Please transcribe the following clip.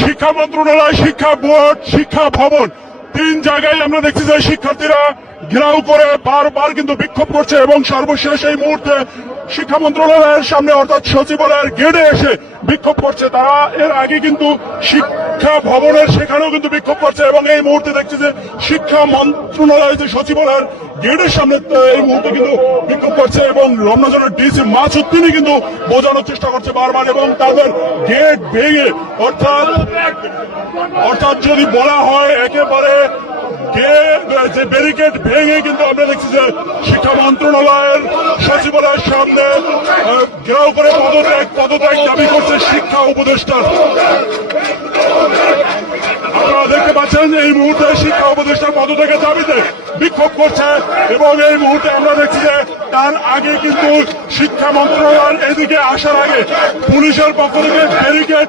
শিক্ষা মন্ত্রণালয়, শিক্ষা বোর্ড, শিক্ষা ভবন, তিন জায়গায় আমরা দেখছি যে শিক্ষার্থীরা ঘেরাও করে বারবার কিন্তু বিক্ষোভ করছে এবং সর্বশেষ এই মুহূর্তে শিক্ষা মন্ত্রণালয়ের সামনে অর্থাৎ সচিবালয়ের গেটে এসে বিক্ষোভ করছে। তারা এর আগে কিন্তু শিক্ষা ভবনের সেখানেও কিন্তু বিক্ষোভ করছে এবং এই মুহূর্তে দেখছি যে শিক্ষা মন্ত্রণালয় যে সচিবালয়ের গেটের সামনে এই মুহূর্তে কিন্তু বিক্ষোভ করছে এবং রমনাজনের ডিসি মাসুদ তিনি কিন্তু বোঝানোর চেষ্টা করছে বারবার এবং তাদের গেট ভেঙে, অর্থাৎ অর্থাৎ যদি বলা হয় একেবারে যে ব্যারিকেড ভেঙে কিন্তু আমরা দেখছি যে শিক্ষা মন্ত্রণালয়ের সচিবালয়ের সামনে ঘেরাও করে পদত্যাগ পদত্যাগ দাবি করছে শিক্ষা উপদেষ্টা। আপনারা দেখতে পাচ্ছেন, এই মুহূর্তে শিক্ষা উপদেষ্টার পদত্যাগের দাবিতে বিক্ষোভ করছে এবং এই মুহূর্তে আমরা দেখছি যে তার আগে কিন্তু শিক্ষা মন্ত্রণালয়ের এদিকে আসার আগে পুলিশের পক্ষ থেকে ব্যারিকেড